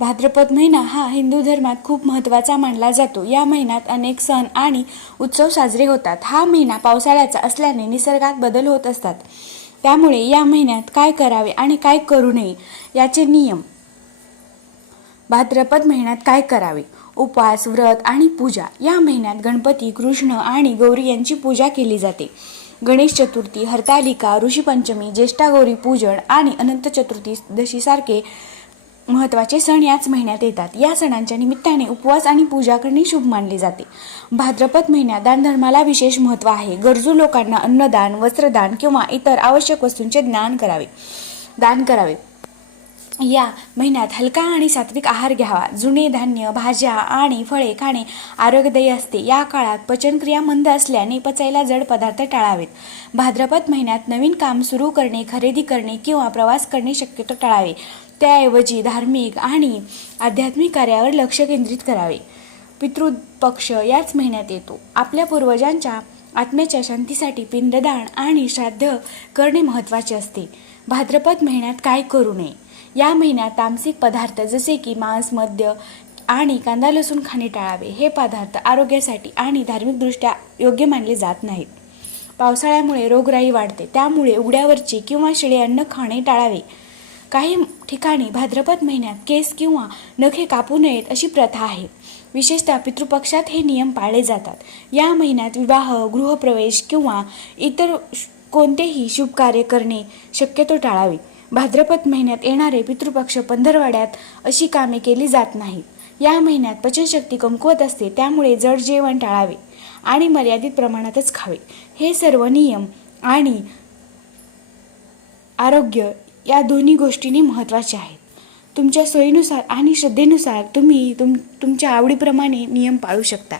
भाद्रपद महिना हा हिंदू धर्मात खूप महत्त्वाचा मानला जातो. या महिन्यात अनेक सण आणि उत्सव साजरे होतात. हा महिना पावसाळ्याचा असल्याने निसर्गात बदल होत असतात. त्यामुळे या महिन्यात काय करावे आणि काय करू नये याचे नियम. भाद्रपद महिन्यात काय करावे? उपवास व्रत आणि पूजा. या महिन्यात गणपती कृष्ण आणि गौरी यांची पूजा केली जाते. गणेश चतुर्थी हरतालिका ऋषीपंचमी ज्येष्ठा गौरी पूजन आणि अनंत चतुर्थी सारखे महत्त्वाचे सण याच महिन्यात येतात. या सणांच्या निमित्ताने उपवास आणि पूजा करणे शुभ मानले जाते. भाद्रपद महिन्यात दानधर्माला विशेष महत्त्व आहे. गरजू लोकांना अन्नदान वस्त्रदान किंवा इतर आवश्यक वस्तूंचे ज्ञान करावे. दान करावे. या महिन्यात हलका आणि सात्विक आहार घ्यावा. जुने धान्य भाज्या आणि फळे खाणे आरोग्यदायी असते. या काळात पचनक्रिया मंद असल्याने पचायला जड पदार्थ टाळावेत. भाद्रपद महिन्यात नवीन काम सुरू करणे खरेदी करणे किंवा प्रवास करणे शक्यतो टाळावे. त्याऐवजी धार्मिक आणि आध्यात्मिक कार्यावर लक्ष केंद्रित करावे. पितृपक्ष याच महिन्यात येतो. आपल्या पूर्वजांच्या आत्म्याच्या शांतीसाठी पिंडदान आणि श्राद्ध करणे महत्त्वाचे असते. भाद्रपद महिन्यात काय करू नये? या महिन्यात तामसिक पदार्थ जसे की मांस मद्य आणि कांदा लसूण खाणे टाळावे. हे पदार्थ आरोग्यासाठी आणि धार्मिकदृष्ट्या योग्य मानले जात नाहीत. पावसाळ्यामुळे रोगराई वाढते. त्यामुळे उघड्यावरचे किंवा शिळे अन्न खाणे टाळावे. काही ठिकाणी भाद्रपद महिन्यात केस किंवा नखे कापू नयेत अशी प्रथा आहे. विशेषतः पितृपक्षात हे नियम पाळले जातात. या महिन्यात विवाह गृहप्रवेश किंवा इतर कोणतेही शुभ कार्य करणे शक्यतो टाळावे. भाद्रपद महिन्यात येणारे पितृपक्ष पंधरवाड्यात अशी कामे केली जात नाहीत. या महिन्यात पचनशक्ती कमकुवत असते त्यामुळे जड जेवण टाळावे आणि मर्यादित प्रमाणातच खावे. हे सर्व नियम आणि आरोग्य या दोन्ही गोष्टींनी महत्त्वाचे आहेत. तुमच्या सोयीनुसार आणि श्रद्धेनुसार तुम्ही तुम तुमच्या आवडीप्रमाणे नियम पाळू शकता.